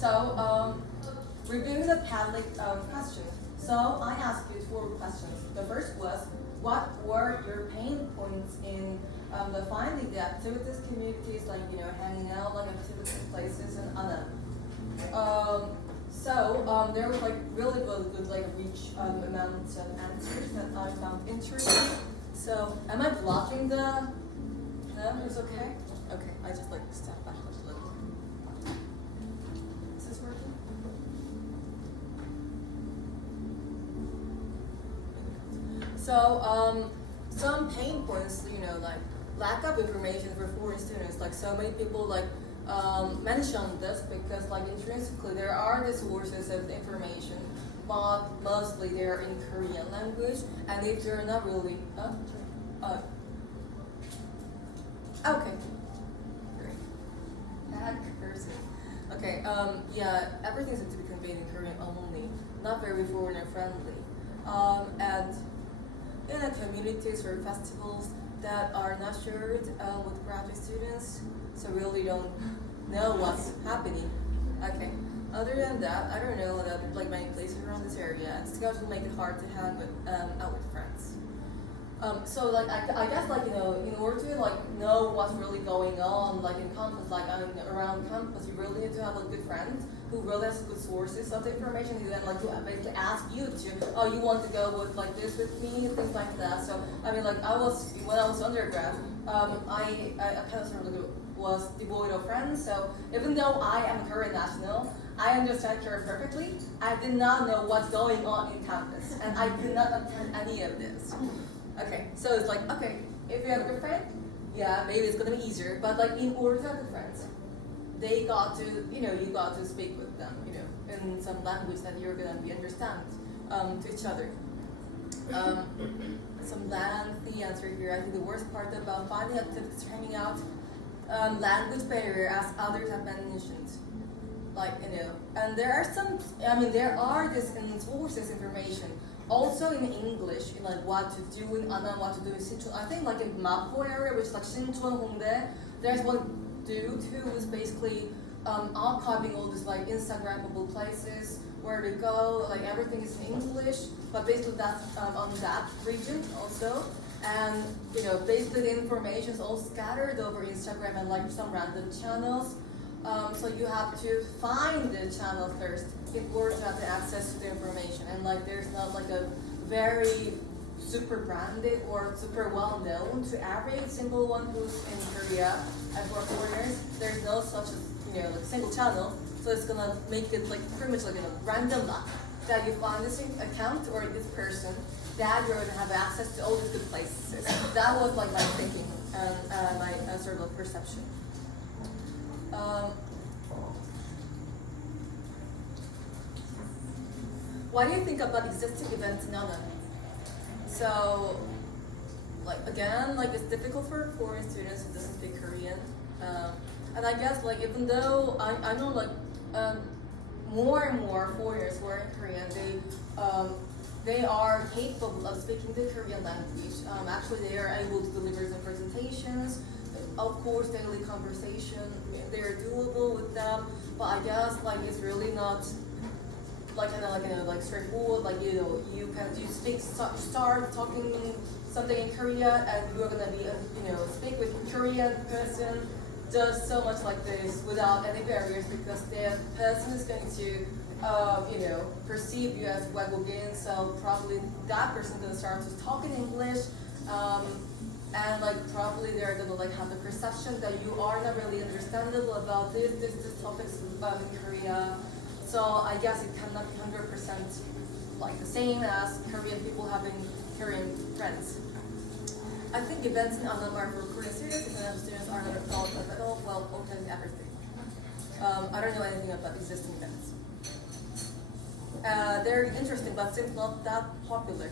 So, reviewing the Padlet question. So I asked you 4 questions. The first was, what were your pain points in the finding the activities communities, like hanging out, like activities places and other. So there was like really good like rich amount of answers that I found interesting. So am I blocking the? No, it's okay. Okay, I just like step back a little. Is this working? So some pain points, like lack of information for foreign students. Like so many people like mentioned this because like intrinsically there are the sources of the information, but mostly they're in Korean language, and if you're not really okay, great. That person. Okay. Yeah, everything seems to be conveyed in Korean only, not very foreigner friendly. And in the communities or festivals that are not shared with graduate students, so really don't know what's happening. Okay. Other than that, I don't know that like many places around this area, and still will make it hard to hang with out with friends. So like I guess like in order to like know what's really going on like in campus, like around campus, you really need to have a good friend who really has good sources of the information, who then like basically ask you to, you want to go with like this with me, things like that. So I mean like when I was undergrad, I kind of was devoid of friends. So even though I am Korean national, I understand Korean perfectly. I did not know what's going on in campus, and I did not attend any of this. Okay, so it's like, okay, if you have a good friend, yeah, maybe it's gonna be easier. But like in order to have good friends, they got to, you got to speak with them, in some language that you're gonna be understand to each other. Some lengthy answer here. I think the worst part about finding activities, hanging out, language barrier, as others have mentioned. Like, and there are some, there are this in sources information. Also in English, like what to do in Anam, what to do in Sinchon. I think like in Mapo area, which is like Sinchon, Hongdae, there's one dude who was basically archiving all these like Instagrammable places where to go, like everything is in English, but basically that's on that region also. And basically the information is all scattered over Instagram and like some random channels. So you have to find the channel first in order to have the access to the information. And like there's not like a very super branded or super well known to every single one who's in Korea and for foreigners. There's no such like single channel. So it's gonna make it like pretty much like random luck that you find this account or this person that you're gonna have access to all these good places. That was like my thinking and my sort of perception. What do you think about existing events in Anam? So, like again, like it's difficult for foreign students who doesn't speak Korean, and I guess like even though I know like more and more foreigners who are in Korean, they are capable of speaking the Korean language. Actually, they are able to deliver some presentations. Of course, daily conversation, they're doable with them, but I guess like it's really not like like straightforward. Like you start talking something in Korea, and you're gonna be speak with Korean person does so much like this without any barriers because the person is going to perceive you as 외국인, so probably that person is gonna start to talk in English. And like probably they're gonna like have the perception that you are not really understandable about this topics in Korea. So I guess it cannot be 100% like the same as Korean people having Korean friends. I think events in Anam are for Korean students, and Anam students are not involved at all. Well, open everything. I don't know anything about existing events. They're interesting, but seems not that popular.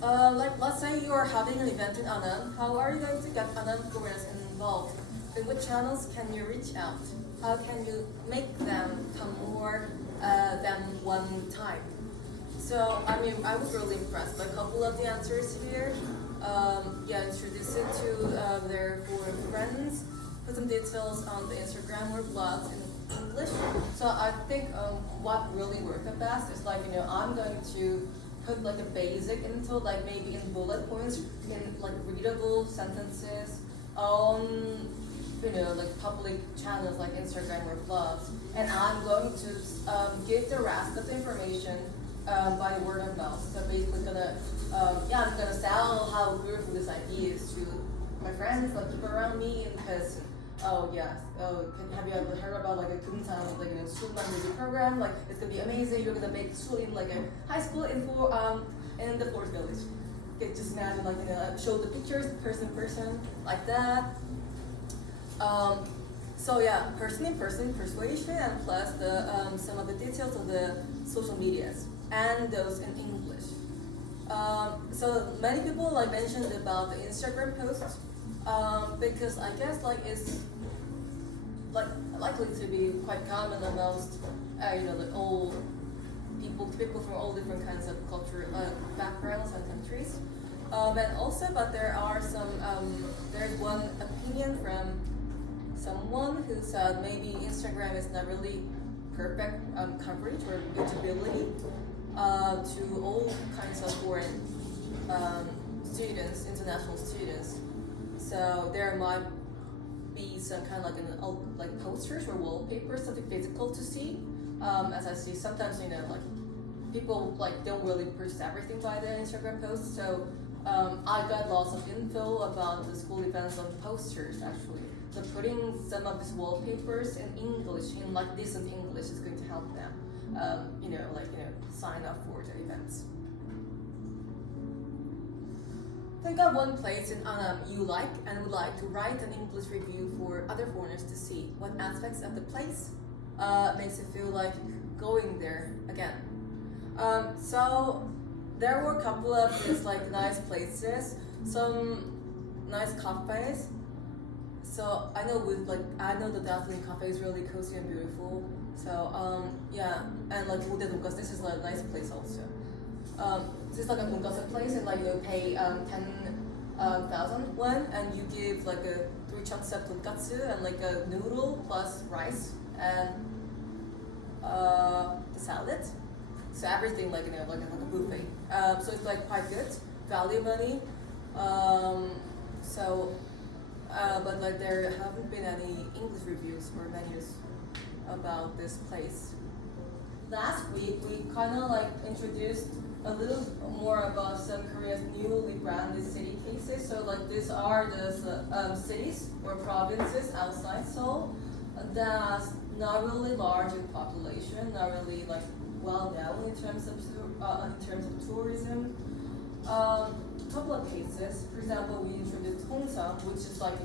Like let's say you are having an event in Anam, how are you going to get Anam Koreans involved? In which channels can you reach out? How can you make them come more than one time? So I was really impressed by a couple of the answers here. Introduce it to their foreign friends, put some details on the Instagram or blogs in English. So I think what really worked the best is like, I'm going to put like a basic info, like maybe in bullet points, in like readable sentences on like public channels like Instagram or blogs, and I'm going to give the rest of the information by word of mouth. So basically, I'm gonna sell how beautiful this idea is to my friends, like people around me in person. Oh yes. Oh, have you ever heard about like a Kumsan, like school language program? Like it's gonna be amazing. You're gonna make school in like a high school in the fourth village. Okay, just imagine like show the pictures, person, like that. So yeah, person-in-person persuasion, and plus the some of the details of the social medias and those in English. So many people like mentioned about the Instagram posts because I guess like it's like likely to be quite common amongst like all people from all different kinds of cultural backgrounds and countries. And also, but there are some there's one opinion from someone who said maybe Instagram is not really perfect coverage or visibility to all kinds of foreign students, international students. So there might be some kind of like posters or wallpapers, something physical to see. As I see, sometimes like people like don't really purchase everything by the Instagram posts. So I got lots of info about the school events on posters actually. So putting some of these wallpapers in English, in like decent English, is going to help them, sign up for the events. Think of one place in you like and would like to write an English review for other foreigners to see. What aspects of the place makes you feel like going there again? So there were a couple of these like nice places, some nice cafes. So I know the Dazzling Cafe is really cozy and beautiful. So and like Ude Donkasu, this is like a nice place also. This is like a donkasu place, and like you pay 10,000 won, and you give like a 3 chunks of tonkatsu and like a noodle plus rice and the salad. So everything like like a buffet. So it's like quite good, value money. But like there haven't been any English reviews or menus about this place. Last week we kind of like introduced a little more about some Korea's newly branded city cases. So like these are the cities or provinces outside Seoul that's not really large in population, not really like well known in terms of tourism. Couple of cases. For example, we introduced Hongsan, which is like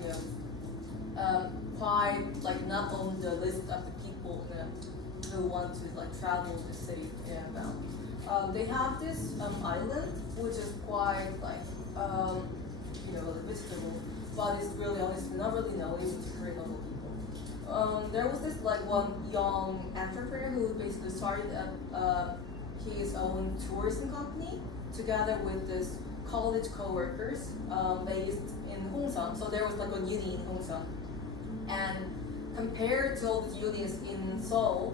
quite like not on the list of the people who want to like travel the city about. They have this island which is quite like visitable, but it's really not really known to Korean local people. There was this like one young entrepreneur who basically started his own tourism company together with this college co-workers based in Hongsan. So there was like a uni in Hongsan, and compared to all the unis in Seoul,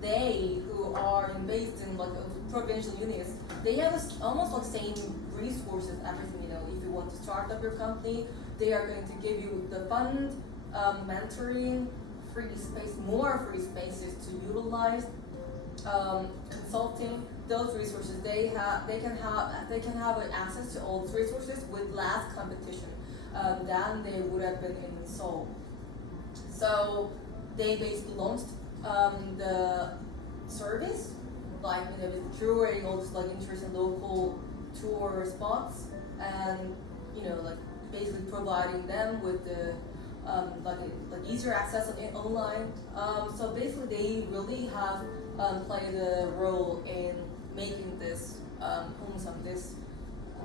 they who are based in like provincial unis, they have almost like same resources, everything. If you want to start up your company, they are going to give you the fund, mentoring, more free spaces to utilize, consulting. Those resources they can have access to all those resources with less competition than they would have been in Seoul. So they basically launched the service, like with curating all these like interesting local tour spots, and like basically providing them with the like easier access online. So basically they really have played a role in making this Hongsan, this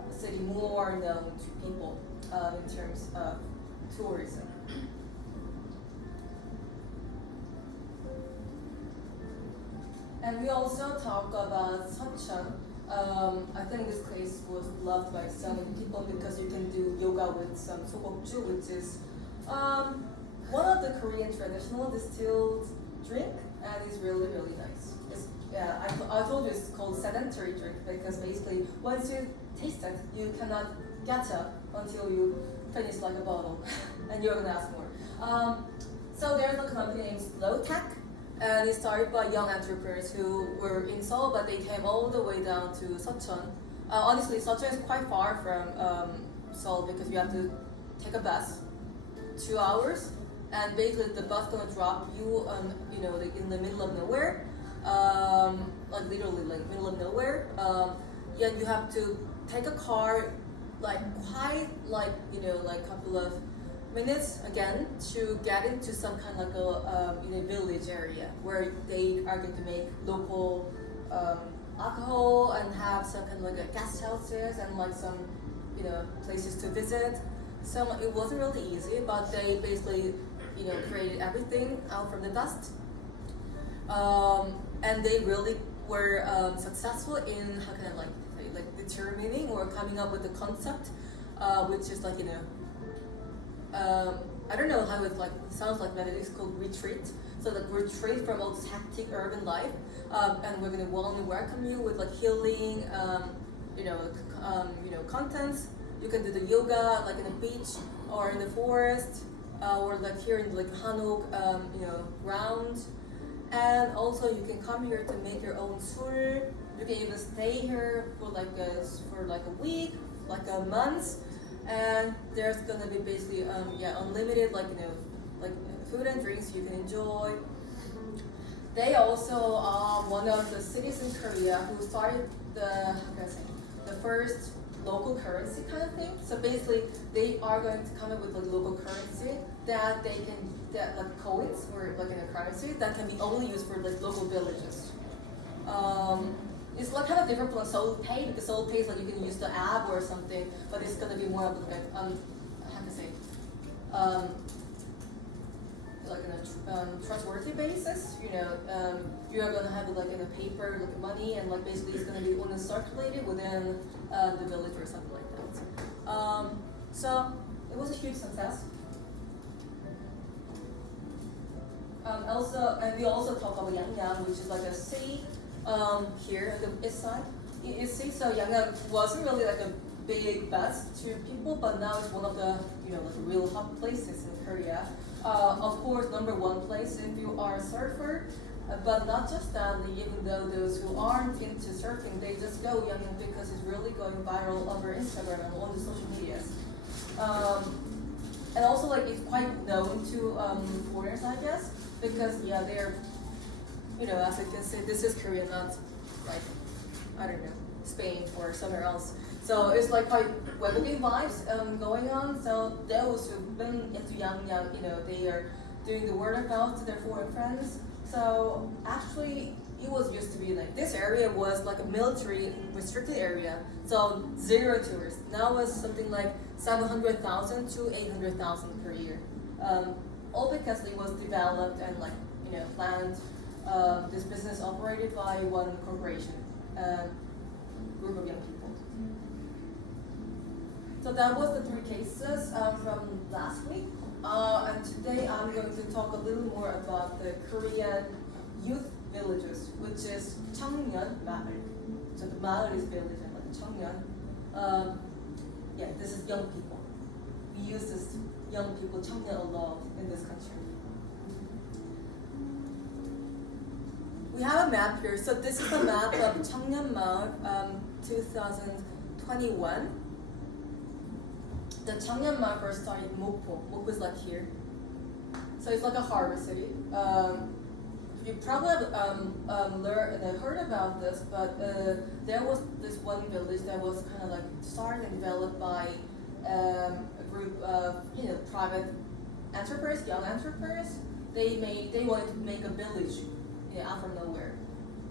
city, more known to people in terms of tourism. And we also talk about Suncheon. I think this place was loved by so many people because you can do yoga with some sokokju, which is One of the Korean traditional distilled drink, and it's really really nice. I told you it's called sedentary drink because basically once you taste it, you cannot get up until you finish like a bottle, and you're gonna ask more. So there's a company named Slow Tech, and it's started by young entrepreneurs who were in Seoul, but they came all the way down to Seocheon. Honestly, Seocheon is quite far from Seoul because you have to take a bus, 2 hours, and basically the bus gonna drop you, like in the middle of nowhere, like literally like middle of nowhere. Yeah, you have to take a car, like quite like like couple of minutes again to get into some kind of like a village area where they are going to make local alcohol and have some kind of like a guest houses and like some places to visit. So it wasn't really easy, but they basically created everything out from the dust, and they really were successful in how can I like determining or coming up with the concept, which is like I don't know how it like sounds like, but it's called retreat. So like retreat from all this hectic urban life, and we're gonna warmly welcome you with like healing, contents. You can do the yoga like in the beach or in the forest, or like here in like Hanok, ground. And also you can come here to make your own sul. You can even stay here for like a week, like a month, and there's gonna be basically unlimited like food and drinks you can enjoy. They also are one of the cities in Korea who started the first local currency kind of thing. So basically they are going to come up with like local currency that they can get like coins or like in a currency that can be only used for like local villages. It's like kind of different from Seoul Pay because Seoul Pay is like you can use the app or something, but it's gonna be more of like like in a trustworthy basis. You are gonna have like in a paper like money, and like basically it's gonna be only circulated within the village or something like that. So it was a huge success. And we also talk about Yangyang, which is like a city here on the east side. So Yangyang wasn't really like a big buzz to people, but now it's one of the like real hot places in Korea. Of course, number one place if you are a surfer, but not just that. Even though those who aren't into surfing, they just go Yangyang because it's really going viral over Instagram and all the social medias. And also like it's quite known to foreigners, I guess, because they're as I can say, this is Korea, not like I don't know, Spain or somewhere else. So it's like quite wedding vibes going on. So those who've been into Yangyang, they are doing the word of mouth to their foreign friends. So actually, it was used to be like this area was like a military restricted area, so 0 tourists. Now it's something like 700,000 to 800,000 per year. All because it was developed and like planned. This business operated by one corporation, group of young people. So that was the 3 cases from last week. And today I'm going to talk a little more about the Korean youth villages, which is 청년 마을. So the 마을 is village and like 청년. This is young people. We use this young people 청년 a lot in this country. We have a map here. So this is the map of 청년 마을 2021. The 청년 마을 first started in Mokpo. Mokpo is like here. So it's like a harbor city. You probably have heard about this, but there was this one village that was kind of like started and developed by a group of private entrepreneurs, young entrepreneurs. They wanted to make a village out from nowhere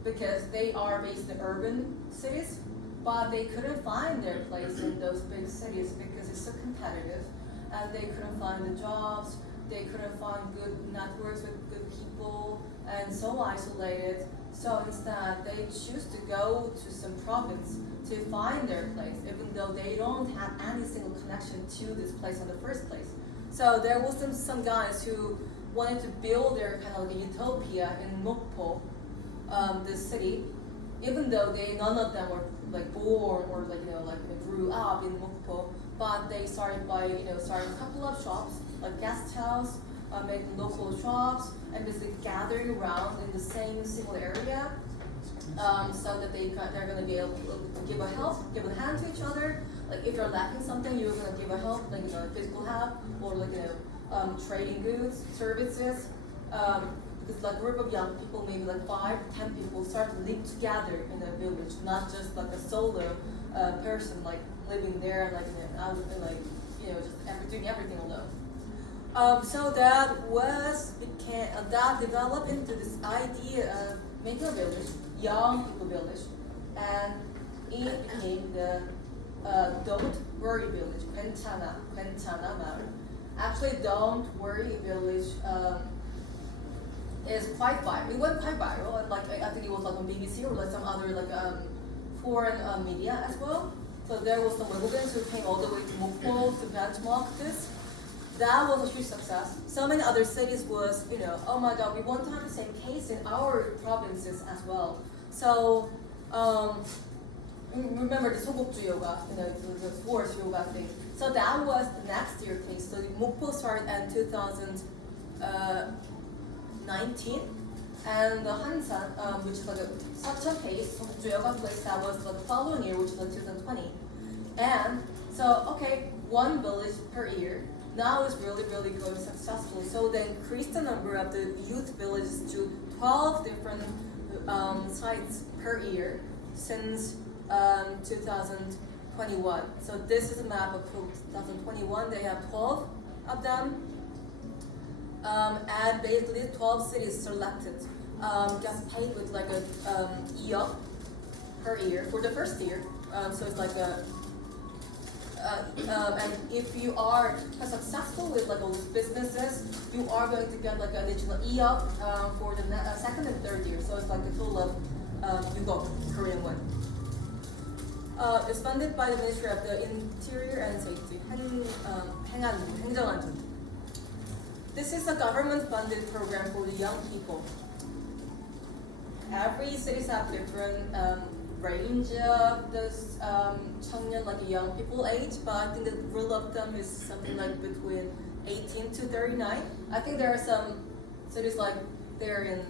because they are based in urban cities, but they couldn't find their place in those big cities because it's so competitive, and they couldn't find the jobs. They couldn't find good networks with good people, and so isolated. So instead, they choose to go to some province to find their place, even though they don't have any single connection to this place in the first place. So there was some guys who wanted to build their kind of like a utopia in Mokpo, this city, even though none of them were like born or grew up in Mokpo, but they started by starting a couple of shops like guest house, making local shops, and basically gathering around in the same single area, so that they're gonna be able to give a hand to each other. Like if you're lacking something, you're gonna give a help, like physical help, or trading goods, services. This like group of young people, maybe like 5, 10 people, start to live together in a village, not just like a solo person like living there and just doing everything alone. So that developed into this idea of making a village, young people village, and it became the Don't Worry Village, 괜찮아 마을. Actually, Don't Worry Village is quite viral. It went quite viral, and I think it was like on BBC or like some other foreign media as well. So there was some Wimbledons who came all the way to Mokpo to benchmark this. That was a huge success. So many other cities was, oh my god, we want to have the same case in our provinces as well. So remember the Sogokju yoga, the sports yoga thing. So that was the next year case. So Mokpo started in 2019, and the Hansan, which is such a case, Sogokju yoga place, that was the following year, which is 2020. And so, okay, one village per year. Now it's really, really going successfully. So they increased the number of the youth villages to 12 different sites per year since 2021. So this is a map of 2021. They have 12 of them, and basically 12 cities selected just paid with like a EOP per year for the first year. So it's like a and if you are successful with all these businesses, you are going to get an additional EOP for the second and third year. So it's like a total of Yugok, Korean one. It's funded by the Ministry of the Interior and Safety, 행정안전. This is a government-funded program for the young people. Every cities have different range of this 청년, like a young people age, but I think the rule of thumb is something like between 18 to 39. I think there are some cities like they're in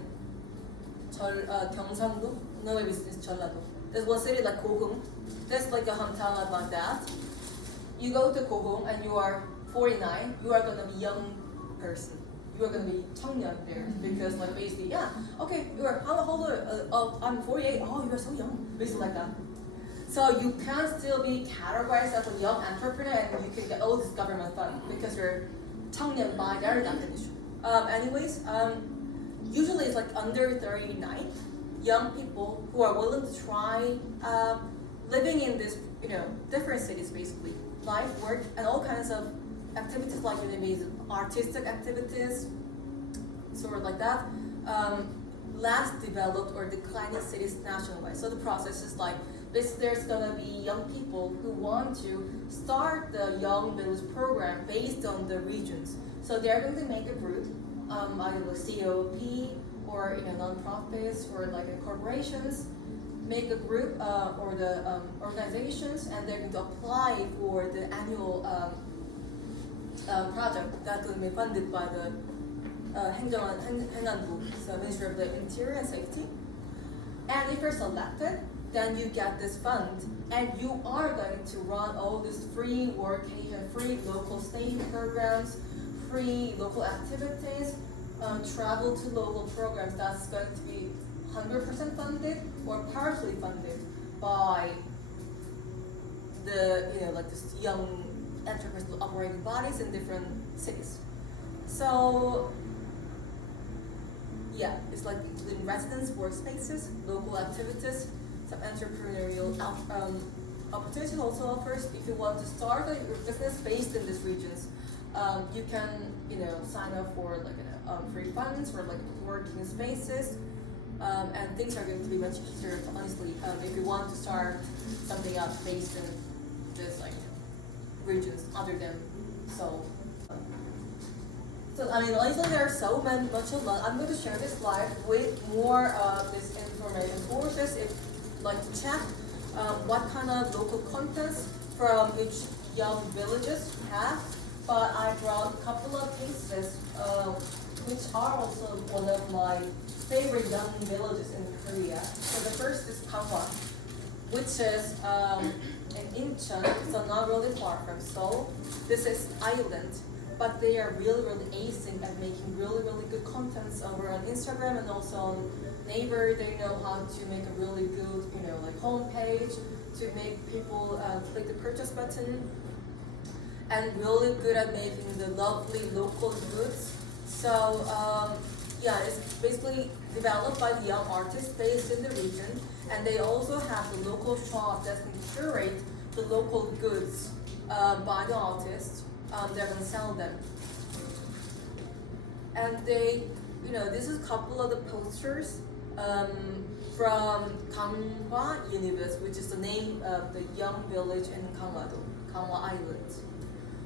경상도, no, maybe it's 전라도. There's one city like Gohung. There's like a hometown like that. You go to Gohung and you are 49, you are gonna be young person. You are gonna be 청년 there because basically, yeah, okay, you are how old are you? Oh, I'm 48. Oh, you are so young, basically like that. So you can still be categorized as a young entrepreneur and you can get all this government fund because you're 청년 by their definition. Anyways, usually it's like under 39 young people who are willing to try living in this, different cities basically, life, work, and all kinds of activities like maybe artistic activities, sort of like that. Last developed or declining cities nationwide. So the process is like there's gonna be young people who want to start the Young Village program based on the regions. So they're going to make a group, either the COP or non-profits or corporations, make a group or the organizations, and they're going to apply for the annual project that's going to be funded by the 행안부, so Ministry of the Interior and Safety. And if you're selected, then you get this fund, and you are going to run all these free workation, free local stay programs, free local activities, travel to local programs that's going to be 100% funded or partially funded by the this young enterprise operating bodies in different cities. So yeah, it's like including residence workspaces, local activities, some entrepreneurial opportunities also offers. If you want to start your business based in these regions, you can sign up for free funds or working spaces, and things are going to be much easier honestly if you want to start something up based in this regions other than Seoul. So I mean, honestly, there are so much a lot. I'm going to share this slide with more of this information sources if you'd like to check what kind of local contents from each young villages have. But I brought a couple of cases which are also one of my favorite young villages in Korea. So the first is Gangwon, which is in Incheon, so not really far from Seoul. This is island, but they are really acing at making really good contents over on Instagram and also on Naver. They know how to make a really good, like homepage to make people click the purchase button, and really good at making the lovely local goods. So yeah, it's basically developed by the young artists based in the region, and they also have the local shop that can curate the local goods by the artists. They're gonna sell them, and they, this is a couple of the posters from Ganghwa Universe, which is the name of the young village in Ganghwa Island.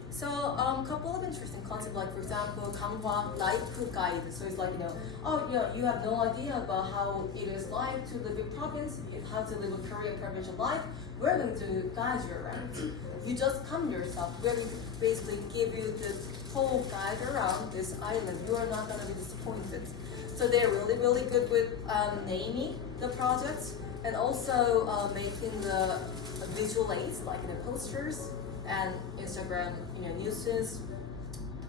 So a couple of interesting concepts, like for example, Ganghwa Life Guide. So it's like, you have no idea about how it is like to live in province, how to live a Korean provincial life. We're going to guide you around. You just come yourself. We're going to basically give you the whole guide around this island. You are not going to be disappointed. So they're really good with naming the projects and also making the visual aids, like in the posters and Instagram, nuisance.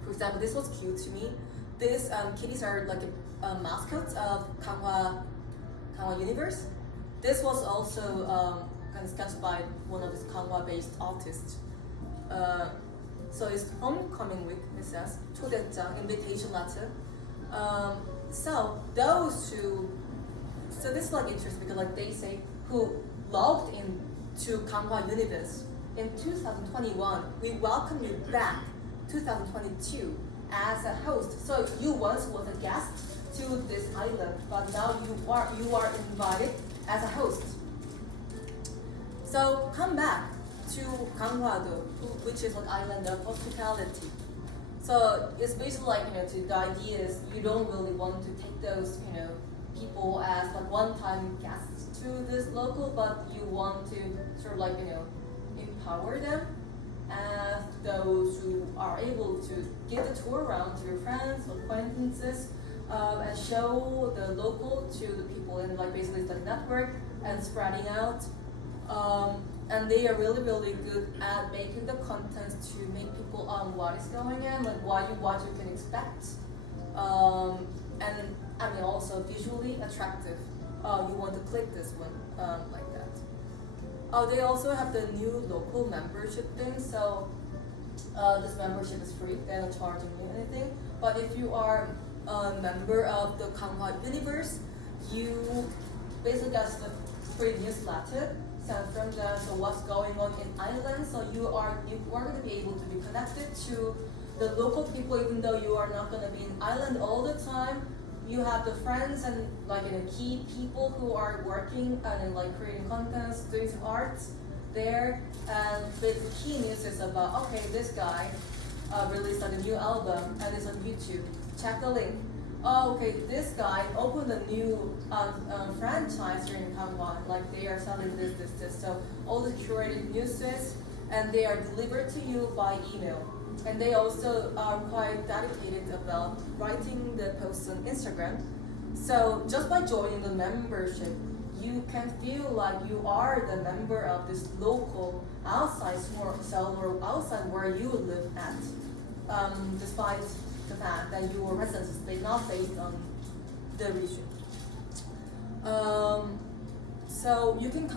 For example, this was cute to me. These kitties are like a mascots of Ganghwa Universe. This was also kind of sketched by one of these Ganghwa-based artists. So it's homecoming week, it says, 초대장, invitation letter. So those who, so this is like interesting because like they say, who logged into Ganghwa Universe in 2021, we welcome you back 2022 as a host. So you once was a guest to this island, but now you are invited as a host. So come back to Ganghwa-do, which is like island of hospitality. So it's basically like, the idea is you don't really want to take those, people as like one-time guests to this local, but you want to sort of like, empower them as those who are able to give the tour around to your friends, acquaintances, and show the local to the people, and like basically it's like network and spreading out. And they are really good at making the content to make people what is going on, like what you can expect, and I mean also visually attractive. You want to click this one like that. They also have the new local membership thing. So this membership is free; they're not charging you anything. But if you are a member of the Ganghwa Universe, you basically get the free newsletter from them, so what's going on in Ireland. So you are going to be able to be connected to the local people, even though you are not going to be in Ireland all the time. You have the friends and like key people who are working and like creating contents, doing some arts there. And the key news is about, okay, this guy released a new album and it's on YouTube. Check the link. Oh, okay, this guy opened a new franchise here in Ganghwa, like they are selling this. So all the curated news, and they are delivered to you by email. And they also are quite dedicated about writing the posts on Instagram. So just by joining the membership, you can feel like you are the member of this local outside cell or outside where you live at, despite the fact that your residence is not based on the region. So you can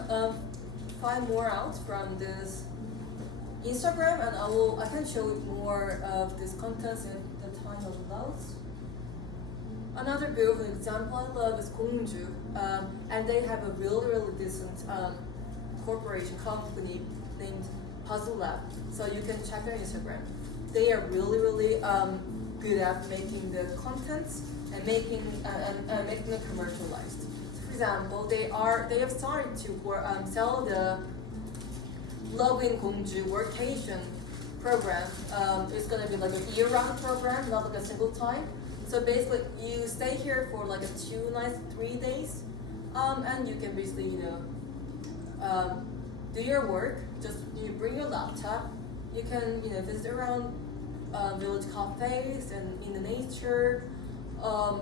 find more out from this Instagram, and I can show you more of this contents in the time allows. Another beautiful example I love is Gongju, and they have a really decent corporation company named Puzzle Lab. So you can check their Instagram. They are really good at making the contents and making it commercialized. So for example, they have started to sell the Love in Gongju workation program. It's gonna be like a year-round program, not like a single time. So basically, you stay here for like a 2 nights, 3 days, and you can basically, do your work. Just you bring your laptop. You can, visit around village cafes and in the nature.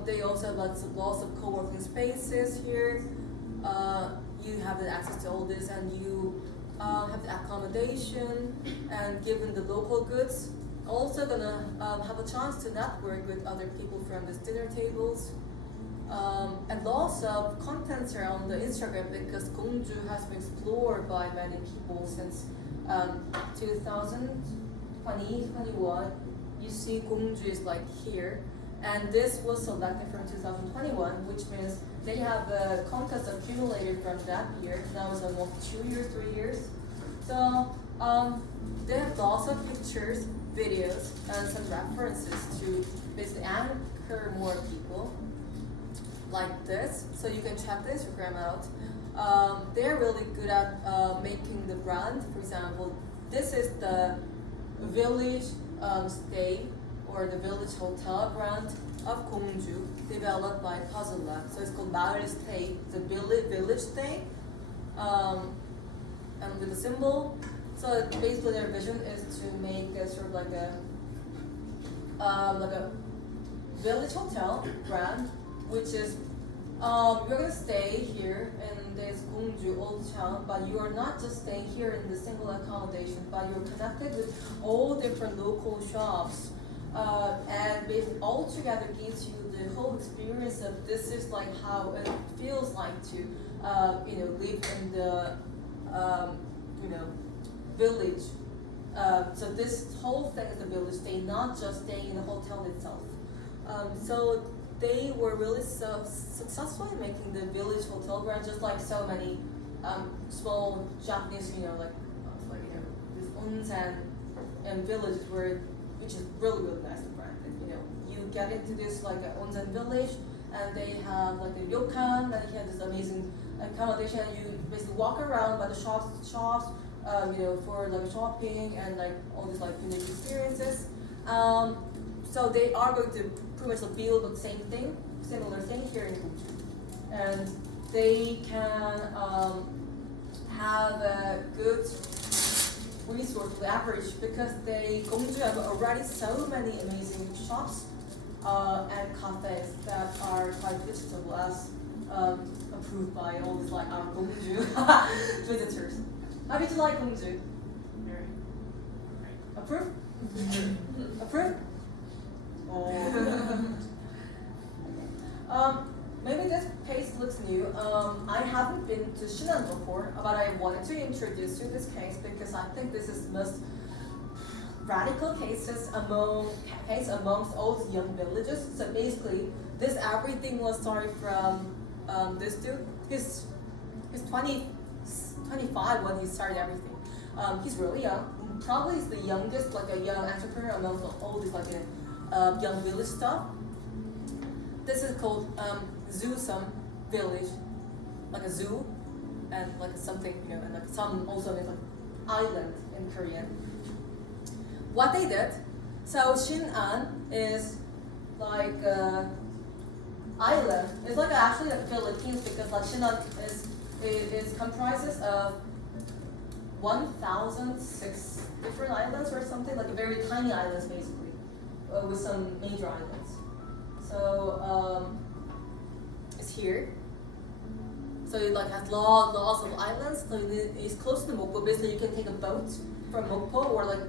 They also have lots of co-working spaces here. You have the access to all this, and you have the accommodation, and given the local goods, also gonna have a chance to network with other people from these dinner tables. And lots of contents around the Instagram, because Gongju has been explored by many people since 2021. You see Gongju is like here, and this was selected from 2021, which means they have the content accumulated from that year. Now it's almost 2 years, 3 years. So they have lots of pictures, videos, and some references to basically anchor more people like this. So you can check the Instagram out. They're really good at making the brand. For example, this is the village stay or the village hotel brand of Gongju, developed by Puzzle Lab. So it's called 마을 stay, the village stay, and with a symbol. So basically their vision is to make a sort of like a village hotel brand, which is you're gonna stay here in this Gongju old town, but you are not just staying here in the single accommodation, but you're connected with all different local shops, and it all together gives you the whole experience of this is like how it feels like to live in the village. So this whole thing is the village stay, not just staying in the hotel itself. So they were really so successful in making the village hotel brand, just like so many small Japanese, these onsen and villages which is really really nice and branded. You get into this like an onsen village, and they have like a ryokan, and you have this amazing accommodation. You basically walk around by the shops, for like shopping and like all these like unique experiences. So they are going to pretty much build the same thing, similar thing here in Gongju, and they can have a good resource leverage because Gongju have already so many amazing shops and cafes that are quite visitable as approved by all these like our Gongju visitors. How did you like Gongju? Very. Approve? Approve? Oh. Maybe this case looks new. I haven't been to Shinan before, but I wanted to introduce you this case because I think this is the most radical cases amongst all the young villages. So basically, everything was started from this dude. He's 25 when he started everything. He's really young. Probably is the youngest, like a young entrepreneur amongst all these like young village stuff. This is called Zoosum village, like a zoo, and like something, and like some also like island in Korean. What they did, so Shin'an is like island. It's like actually like Philippines because like Shin'an is comprises of 1,006 different islands or something, like a very tiny islands basically, with some major islands. So it's here. So it like has lots of islands. So it's close to Mokpo. Basically, you can take a boat from Mokpo or like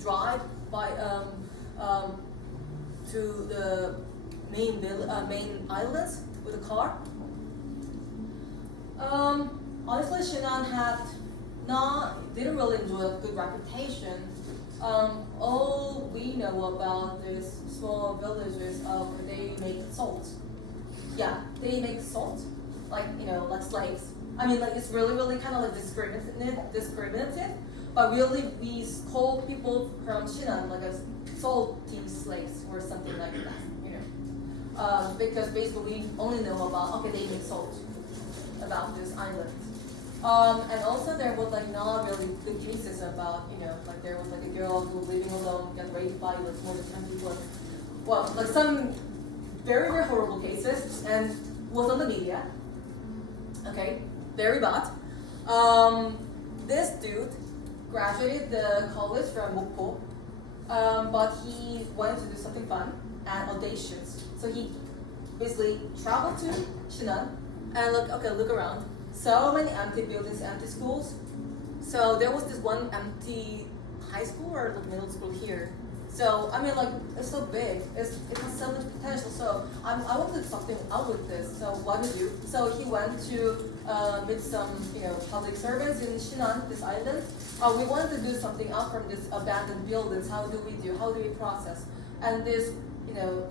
drive by to the main islands with a car. Honestly, Shinan didn't really enjoy a good reputation. All we know about these small villages, they make salt. Yeah, they make salt, like slaves. I mean, like it's really kind of like discriminative. But really, we call people from Shinan like as salty slaves or something like that. Because basically we only know about they make salt about this island. And also there was like not really good cases about, like there was like a girl who was living alone, got raped by like more than 10 people. Well, like some very, very horrible cases, and was on the media. Okay, very bad. This dude graduated the college from Mokpo, but he wanted to do something fun and audacious. So he basically traveled to Shinan and look around. So many empty buildings, empty schools. So there was this one empty high school or like middle school here. So I mean, like it's so big. It has so much potential. So I want to do something out with this. So what did you do? So he went to meet some public servants in Shinan, this island. We wanted to do something out from these abandoned buildings. How do we process? And this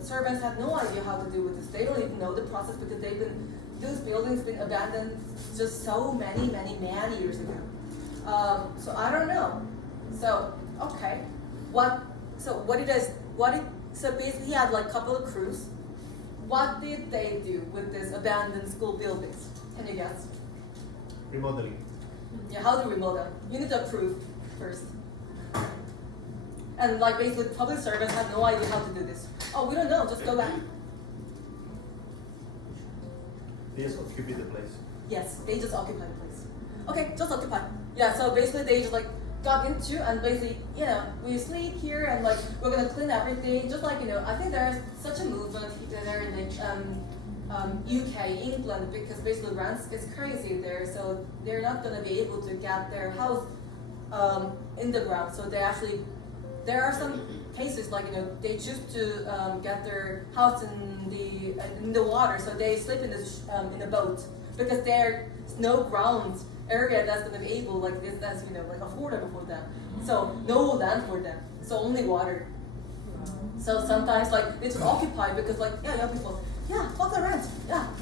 servants had no idea how to do with this. They don't even know the process because those buildings been abandoned just so many years ago. So I don't know. So okay, so basically he had like a couple of crews. What did they do with these abandoned school buildings? Can you guess? Remodeling. Yeah, how do we remodel? You need to approve first. And like basically public servants have no idea how to do this. Oh, we don't know, just go back. They just occupy the place. Yes, they just occupy the place. Okay, just occupy. Yeah, so basically they just like got into and basically, we sleep here and like we're gonna clean everything. Just like, I think there's such a movement there in the UK, England, because basically rents is crazy there, so they're not gonna be able to get their house in the ground. So there are some cases like they choose to get their house in the water, so they sleep in a boat because there's no ground area that's gonna be able like this that's like affordable for them. So no land for them, so only water. So sometimes like they just occupy because like young people, fuck the rent,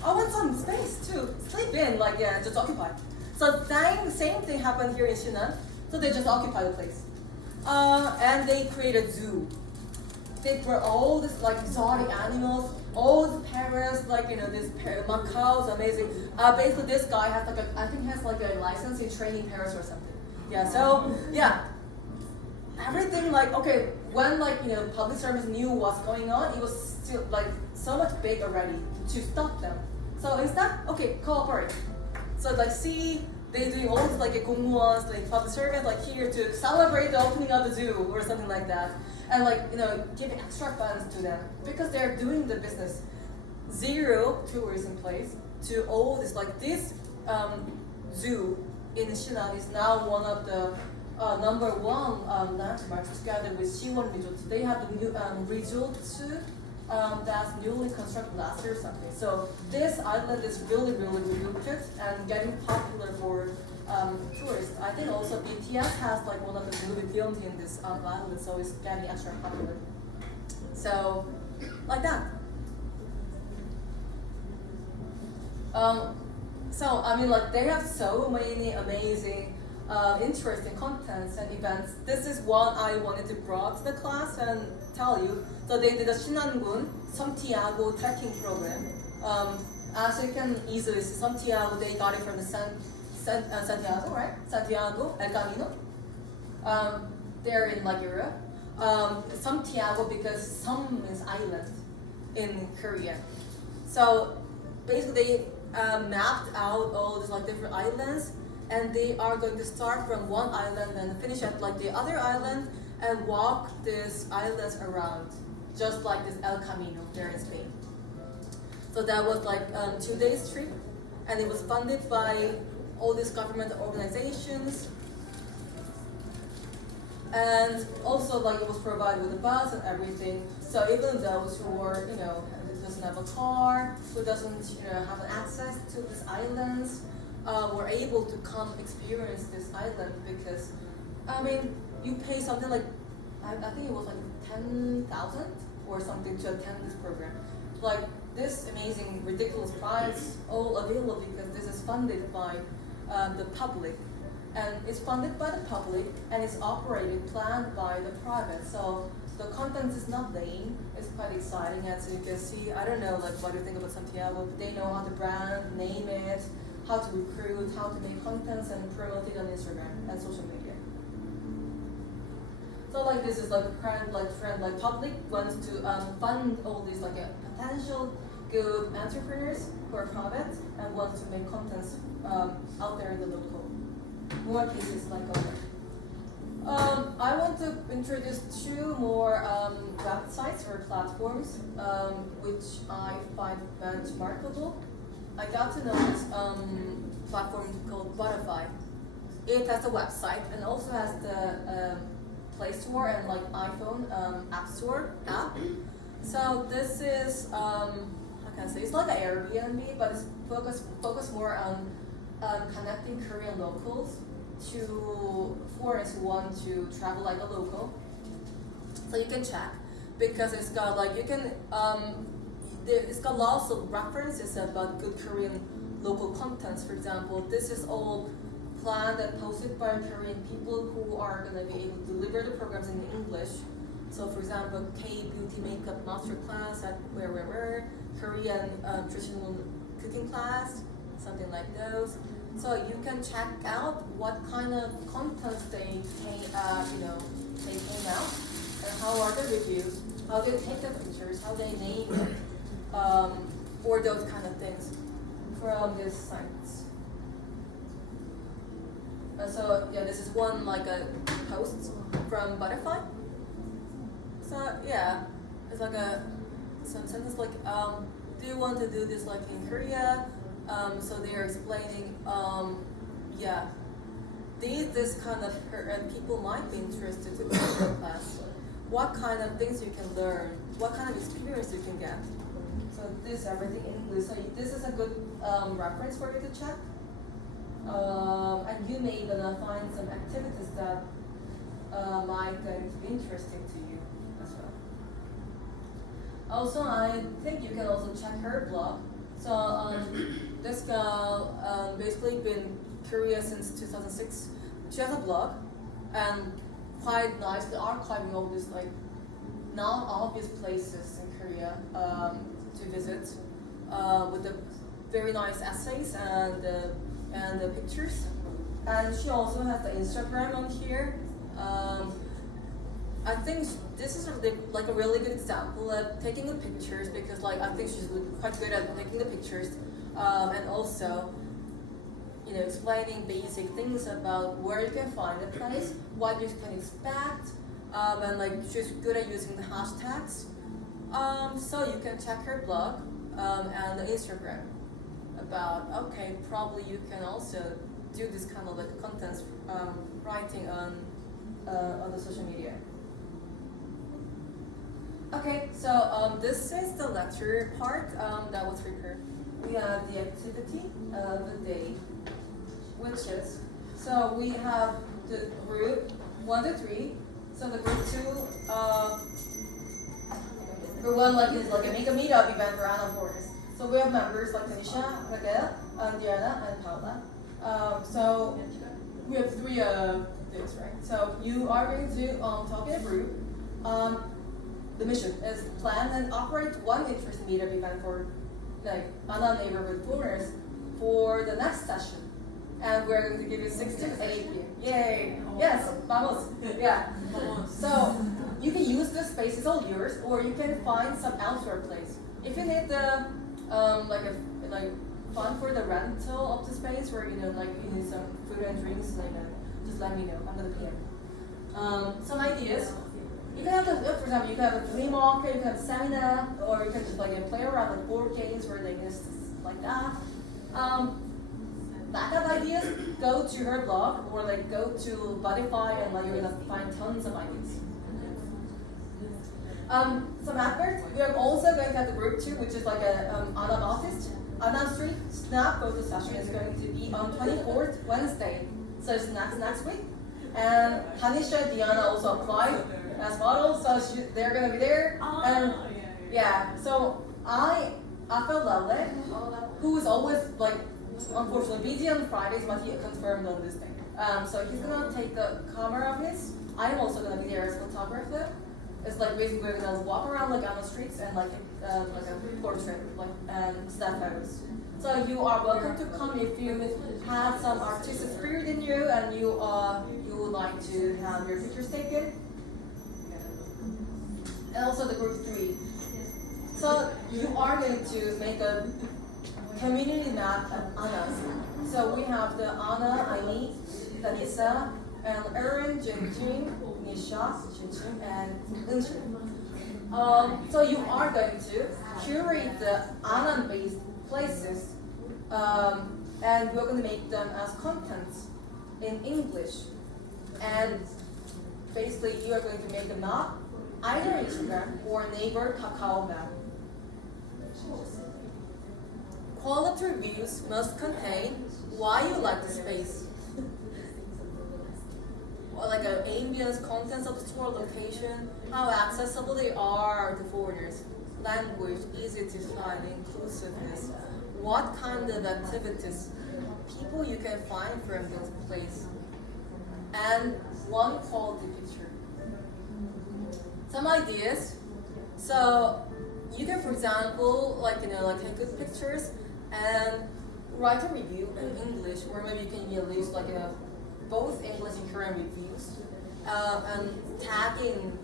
I want some space to sleep in, like just occupy. So same thing happened here in Shinan. So they just occupy the place. And they create a zoo. They brought all this like exotic animals, all the parrots, like this macaws, amazing. Basically, this guy has I think has like a license in training parrots or something. Yeah. So everything like when public service knew what's going on, it was still like so much big already to stop them. So instead, cooperate. So like they doing all this like 공무원s, like public servants, like here to celebrate the opening of the zoo or something like that, and like giving extra funds to them because they're doing the business. 0 tourists in place to all this this zoo in Shinan is now one of the #1 landmarks together with Siwon Resort. They have the new resort that's newly constructed last year or something. So this island is really good and getting popular for tourists. I think also BTS has like one of the movie filmed in this island, so it's getting extra popular. So like that. So I mean like they have so many amazing interesting contents and events. This is one I wanted to bring to the class and tell you. So they did a Shinangun Santiago trekking program. As you can easily see, Santiago, they got it from the Santiago, right? Santiago, El Camino. They're in like Europe. Santiago because Sam is island in Korea. So basically they mapped out all these like different islands, and they are going to start from one island and finish at like the other island and walk these islands around, just like this El Camino there in Spain. So that was like 2 days trip, and it was funded by all these government organizations, and also like it was provided with a bus and everything. So even those who were who doesn't have a car, who doesn't have access to these islands, were able to come experience this island because I mean you pay something like I think it was like 10,000 or something to attend this program. Like this amazing, ridiculous price, all available because this is funded by the public, and it's funded by the public and it's operated, planned by the private. So the content is not lame. It's quite exciting, as you can see. I don't know, like what do you think about Santiago? They know how to brand, name it, how to recruit, how to make contents and promote it on Instagram and social media. So like this is like a current trend, like public wants to fund all these like potential good entrepreneurs who are private and want to make contents out there in the local. More cases like that. I want to introduce two more websites or platforms which I find benchmarkable. I got to know this platform called Butterfly. It has a website and also has the Play Store and like iPhone App Store app. So this is how can I say? It's like an Airbnb, but it's focused more on connecting Korean locals to foreigners who want to travel like a local. So you can check because it's got like you can it's got lots of references about good Korean local contents. For example, this is all planned and posted by Korean people who are gonna be able to deliver the programs in English. So for example, K-beauty makeup masterclass at where Korean traditional cooking class, something like those. So you can check out what kind of content they came out, and how are the reviews, how they take the pictures, how they name it, or those kind of things from these sites. So yeah, this is one like a post from Butterfly. So yeah, it's like some sentence like, do you want to do this like in Korea? So they are explaining, this kind of people might be interested to go to the class. What kind of things you can learn? What kind of experience you can get? So this everything in English. So this is a good reference for you to check. And you may gonna find some activities that might going to be interesting to you as well. Also, I think you can also check her blog. So this girl basically been in Korea since 2006. She has a blog and quite nicely archiving all these like non-obvious places in Korea to visit with the very nice essays and the pictures. And she also has the Instagram on here. I think this is like a really good example of taking the pictures because like I think she's quite good at taking the pictures and also explaining basic things about where you can find the place, what you can expect, and like she's good at using the hashtags. So you can check her blog and the Instagram about probably you can also do this kind of like content writing on the social media. Okay, so this is the lecture part that was prepared. We have the activity of the day, which is, so we have the group 1 to 3. So the group 2, group 1 is like a make a meetup event for Anna Forest. So we have members like Tanisha, Raquel, Diana, and Paula. So we have 3 things, right? So you are going to talk in a group. The mission is plan and operate one interest meetup event for like Anna neighborhood foreigners for the next session. And we're going to give you 6 to 8 p.m. Yay! Yes, vamos! Yeah. So you can use the space, it's all yours, or you can find some outdoor place. If you need the like fund for the rental of the space, where you need some food and drinks, just let me know. I'm gonna PM. Some ideas. You can have for example, you can have a flea market, you can have seminar, or you can just play around with board games where they just like that. Backup ideas, go to her blog or go to Spotify and you're gonna find tons of ideas. Some adverts. We are also going to have the group 2, which is like a Anna artist. Anna Street Snap photo session is going to be on 24th Wednesday, so it's next week. And Tanisha and Diana also applied as models, so they're gonna be there. And yeah, so I felt lovely, who is always unfortunately busy on Fridays, but he confirmed on this thing. So he's gonna take the camera of his. I'm also gonna be there as a photographer. It's basically we're gonna walk around on the streets and a portrait and snap photos. So you are welcome to come if you have some artistic spirit in you and you would like to have your pictures taken. And also the group 3. So you are going to make a community map of Anna. So we have the Anna, Aini, Danisa, and Erin, Jinjin, Nisha, Jinjin, and Eunjin. So you are going to curate the Anna-based places, and we're going to make them as contents in English. And basically, you are going to make a map, either Instagram or Naver Kakao map. Quality reviews must contain why you like the space, or like an ambience, contents of the store, location, how accessible they are to foreigners, language, easy to find, inclusiveness, what kind of activities, people you can find from this place, and one quality picture. Some ideas. So you can, for example, like take good pictures and write a review in English, or maybe you can use both English and Korean reviews, and tagging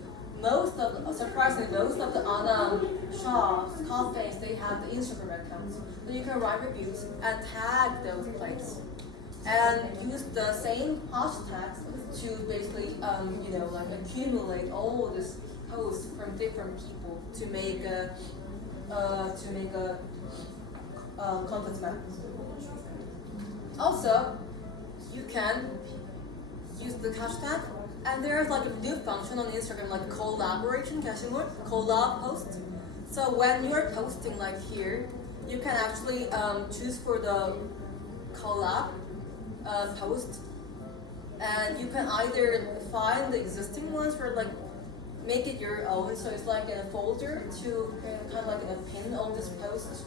surprisingly most of the Anna shops, cafes, they have the Instagram accounts. So you can write reviews and tag those places, and use the same hashtags to basically accumulate all this posts from different people to make a content map. Also, you can use the hashtag, and there's like a new function on Instagram, like collaboration, collab post. So when you're posting like here, you can actually choose for the collab post, and you can either find the existing ones or like make it your own. So it's like in a folder to kind of like in a pin on this post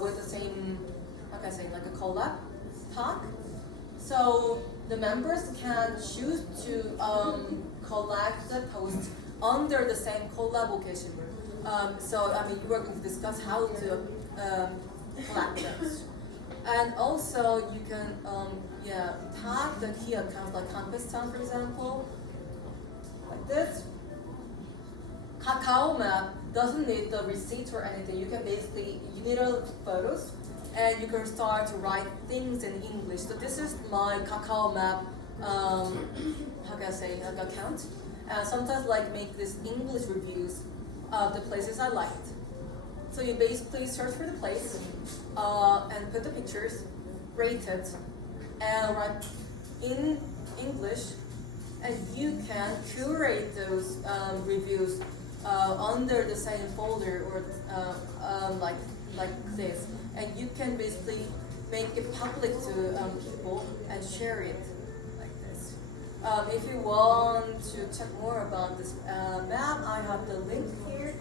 with the same, how can I say, like a collab tag. So the members can choose to collect the post under the same collab location. So you are going to discuss how to collect those. And also you can tag the key accounts like Campustown, for example, like this. Kakao map doesn't need the receipts or anything. You can basically, you need photos, and you can start to write things in English. So this is my Kakao map, how can I say, like account. And sometimes make this English reviews of the places I liked. So you basically search for the place and put the pictures, rate it, and write in English, and you can curate those reviews under the same folder or like this, and you can basically make it public to people and share it like this. If you want to check more about this map, I have the link here.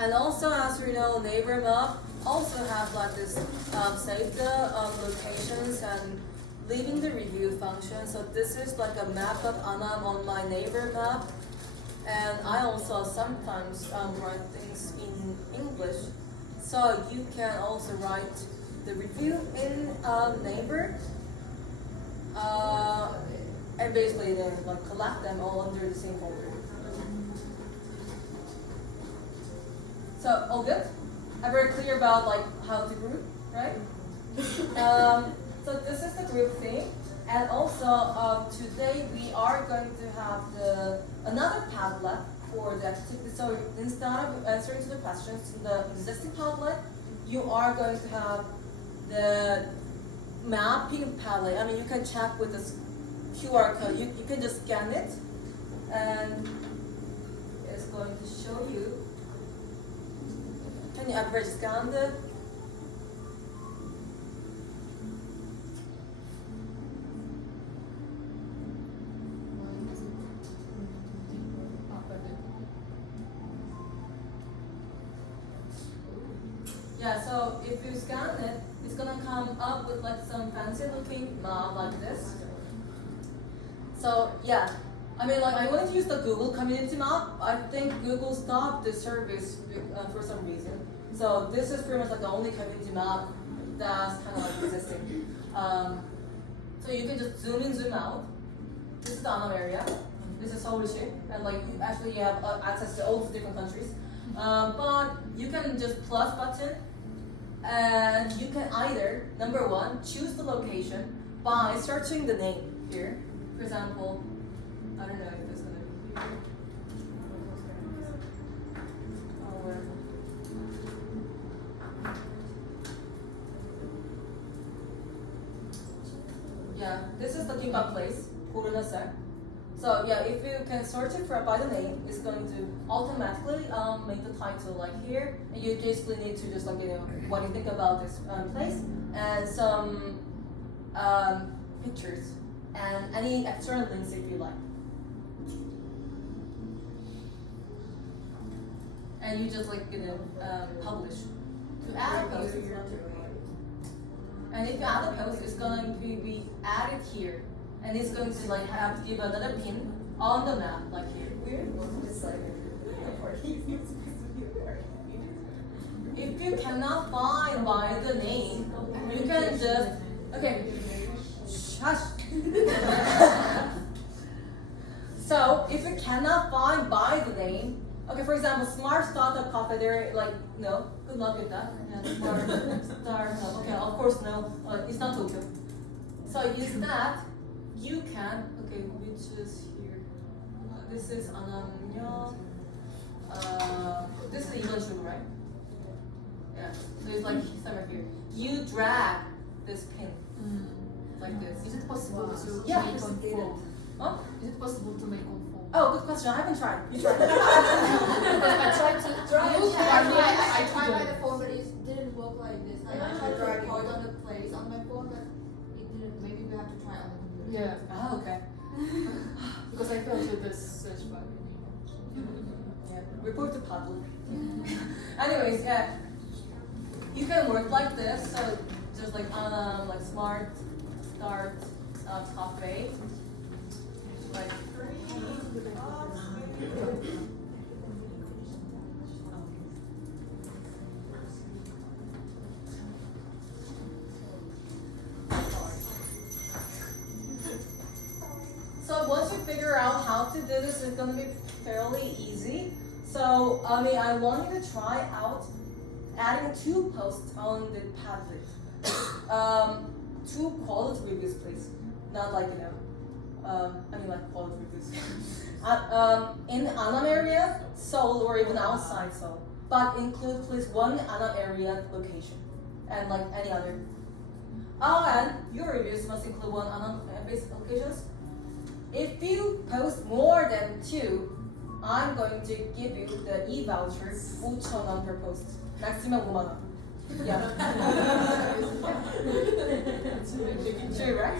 And also, as you know, Naver map also have like this save the locations and leaving the review function. So this is like a map of Annam on my Naver map. And I also sometimes write things in English. So you can also write the review in Naver. And basically then collect them all under the same folder. So all good? I'm very clear about how to group, right? So this is the group thing, and also today we are going to have another Padlet for the activity. So instead of answering to the questions in the existing Padlet, you are going to have the mapping Padlet. You can check with this QR code. You can just scan it, and it's going to show you. Can you average scan it? Yeah, so if you scan it, it's gonna come up with some fancy looking map like this. So yeah, I mean, like, I wanted to use the Google community map. I think Google stopped the service for some reason. So this is pretty much like the only community map that's kind of like existing. So you can just zoom in, zoom out. This is the Annam area. This is Seoul시, and like you have access to all the different countries. But you can just plus button, and you can either number one choose the location by searching the name here. For example, I don't know if it's gonna be here. Oh, where? Yeah, this is the kimbap place, Porunasar. So yeah, if you can search it by the name, it's going to automatically make the title like here, and you basically need to just like what you think about this place and some pictures and any external links if you like. And you just like publish. To add a post, and if you add a post, it's going to be added here. And it's going to like have to give another pin on the map, like here. If you cannot find by the name, you can just hush. So if you cannot find by the name, for example, Smart Startup Cafe, they're like no, good luck with that. Yeah, Startup, of course no, it's not Tokyo. So use that. You can, which is here. This is Anamyo. This is Iwanshu, right? Yeah, so it's like somewhere here. You drag this pin, like this. Is it possible to Yeah. make on phone? Huh? Is it possible to make on phone? Oh, good question. I haven't tried. You tried. I tried to I tried by the phone, but it didn't work like this. Like I tried to record on the place on my phone, but it didn't. Maybe we have to try on the computer. Yeah, Oh, okay. because I failed with this search bar. Yeah. Report to public. Anyways, yeah. You can work like this. So just like on like Smart Start Cafe. Like so once you figure out how to do this, it's gonna be fairly easy. So I want you to try out adding 2 posts on the Padlet. 2 quality reviews, please. Not like like quality reviews. In Annam area, Seoul, or even outside Seoul, but include please 1 Annam area location, and like any other. And your reviews must include 1 Annam based locations. If you post more than 2, I'm going to give you the e-voucher 5,000원 per post. Maximum 5,000원. Yeah. True, right?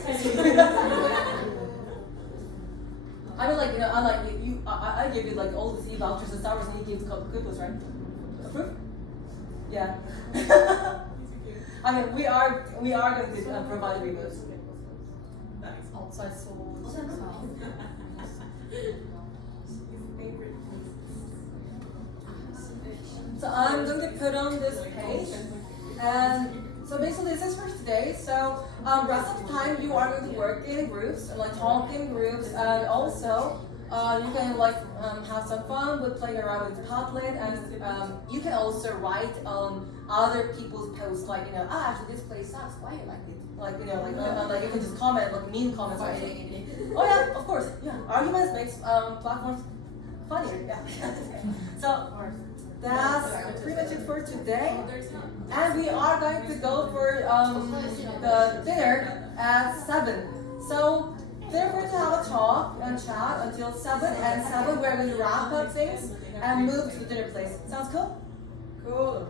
I mean, like, I give you like all these e-vouchers and stars, and you give coupons, right? Approve? Yeah. I mean, we are going to provide reviews. Outside Seoul. So I'm going to put on this page, and so basically this is for today. So rest of the time you are going to work in groups and like talk in groups, and also you can like have some fun with playing around with Padlet, and you can also write other people's posts, like actually this place sucks. Why you like it? Like like you can just comment like mean comments. Oh yeah, of course. Yeah, arguments makes platforms funnier. Yeah. So that's pretty much it for today. And we are going to go for the dinner at 7. So therefore to have a talk and chat until 7, and 7 we're going to wrap up things and move to the dinner place. Sounds cool? Cool.